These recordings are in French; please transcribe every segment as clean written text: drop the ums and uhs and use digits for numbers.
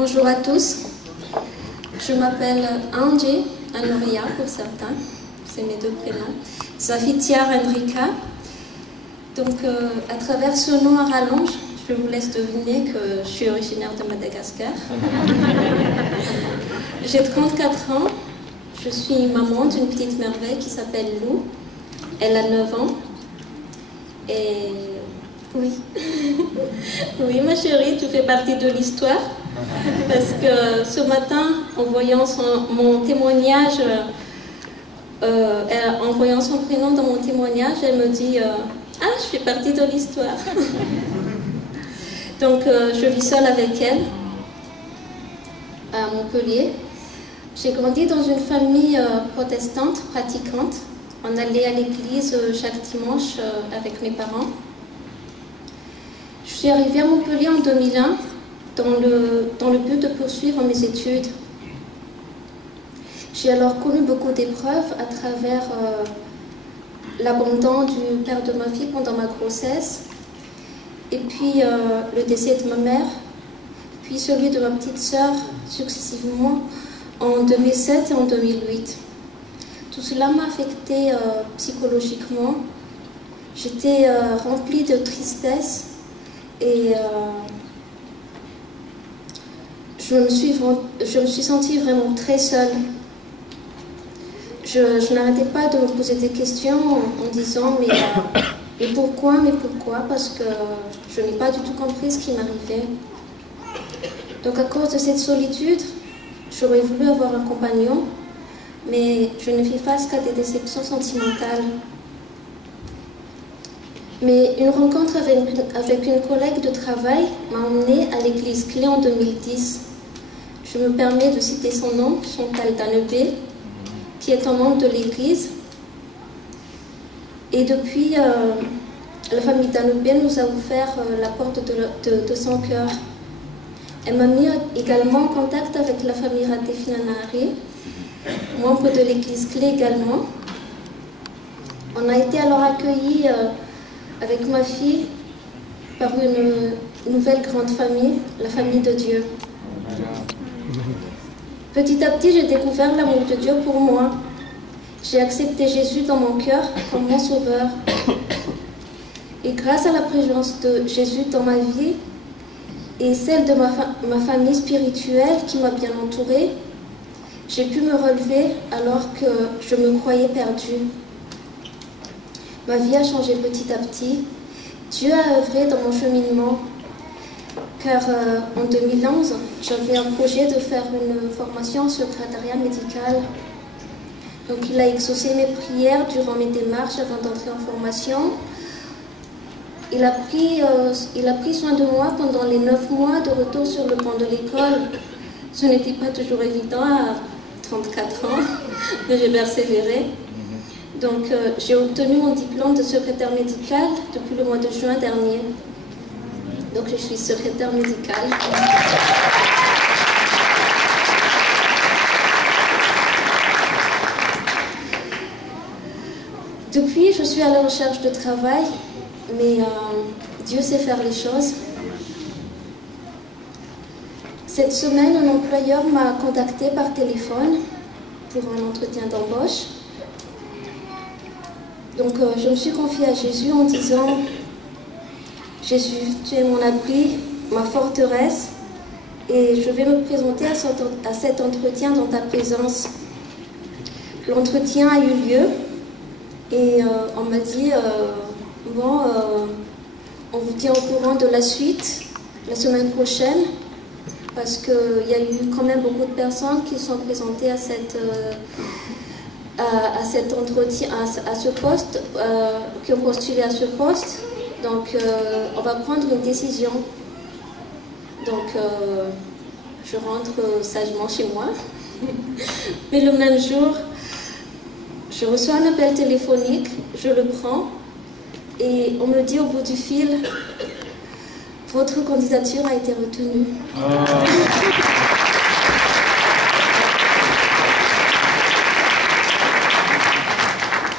Bonjour à tous, je m'appelle Angie, Anoria pour certains, c'est mes deux prénoms, Zafitiar Enrika. Donc à travers ce nom à rallonge, je vous laisse deviner que je suis originaire de Madagascar. J'ai 34 ans, je suis maman d'une petite merveille qui s'appelle Lou, elle a 9 ans. Et oui, oui ma chérie, tu fais partie de l'histoire. Parce que ce matin, en voyant mon témoignage, en voyant son prénom dans mon témoignage, elle me dit ah, je fais partie de l'histoire. Donc je vis seule avec elle à Montpellier. J'ai grandi dans une famille protestante, pratiquante. On allait à l'église chaque dimanche avec mes parents. Je suis arrivée à Montpellier en 2001 dans le but de poursuivre mes études. J'ai alors connu beaucoup d'épreuves à travers l'abandon du père de ma fille pendant ma grossesse, et puis le décès de ma mère, puis celui de ma petite sœur successivement en 2007 et en 2008. Tout cela m'a affectée psychologiquement. J'étais remplie de tristesse et je me suis sentie vraiment très seule. Je n'arrêtais pas de me poser des questions en disant mais pourquoi, parce que je n'ai pas du tout compris ce qui m'arrivait. Donc à cause de cette solitude, j'aurais voulu avoir un compagnon, mais je ne fais face qu'à des déceptions sentimentales. Mais une rencontre avec une collègue de travail m'a emmenée à l'église clé en 2010. Je me permets de citer son nom, Chantal Danebé, qui est un membre de l'église. Et depuis, la famille Danebé nous a offert la porte de son cœur. Elle m'a mis également en contact avec la famille Raté-Finanari, membre de l'église clé également. On a été alors accueillis avec ma fille par une nouvelle grande famille, la famille de Dieu. Petit à petit, j'ai découvert l'amour de Dieu pour moi. J'ai accepté Jésus dans mon cœur comme mon sauveur. Et grâce à la présence de Jésus dans ma vie et celle de ma famille spirituelle qui m'a bien entourée, j'ai pu me relever alors que je me croyais perdue. Ma vie a changé petit à petit. Dieu a œuvré dans mon cheminement. Car en 2011, j'avais un projet de faire une formation en secrétariat médical. Donc il a exaucé mes prières durant mes démarches avant d'entrer en formation. Il a pris soin de moi pendant les 9 mois de retour sur le banc de l'école. Ce n'était pas toujours évident à 34 ans, mais j'ai persévéré. Donc j'ai obtenu mon diplôme de secrétaire médical depuis le mois de juin dernier. Donc je suis secrétaire médicale. Depuis, je suis à la recherche de travail, mais Dieu sait faire les choses. Cette semaine, un employeur m'a contacté par téléphone pour un entretien d'embauche. Donc je me suis confiée à Jésus en disant: Jésus, tu es mon abri, ma forteresse, et je vais me présenter à cet entretien dans ta présence. L'entretien a eu lieu et on m'a dit bon, on vous tient au courant de la suite la semaine prochaine, parce qu'il y a eu quand même beaucoup de personnes qui sont présentées à cet entretien, à ce poste, qui ont postulé à ce poste. Donc, on va prendre une décision. Donc, je rentre sagement chez moi. Mais le même jour, je reçois un appel téléphonique, je le prends, et on me dit au bout du fil: votre candidature a été retenue.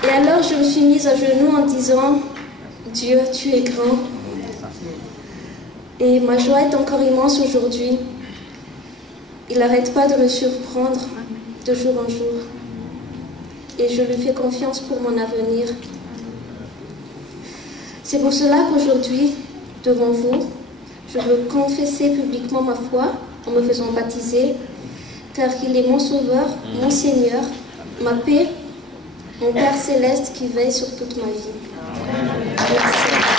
Et alors, je me suis mise à genoux en disant: Dieu, tu es grand. Et ma joie est encore immense aujourd'hui. Il n'arrête pas de me surprendre de jour en jour. Et je lui fais confiance pour mon avenir. C'est pour cela qu'aujourd'hui, devant vous, je veux confesser publiquement ma foi en me faisant baptiser, car il est mon Sauveur, mon Seigneur, ma paix, mon Père céleste qui veille sur toute ma vie. Merci.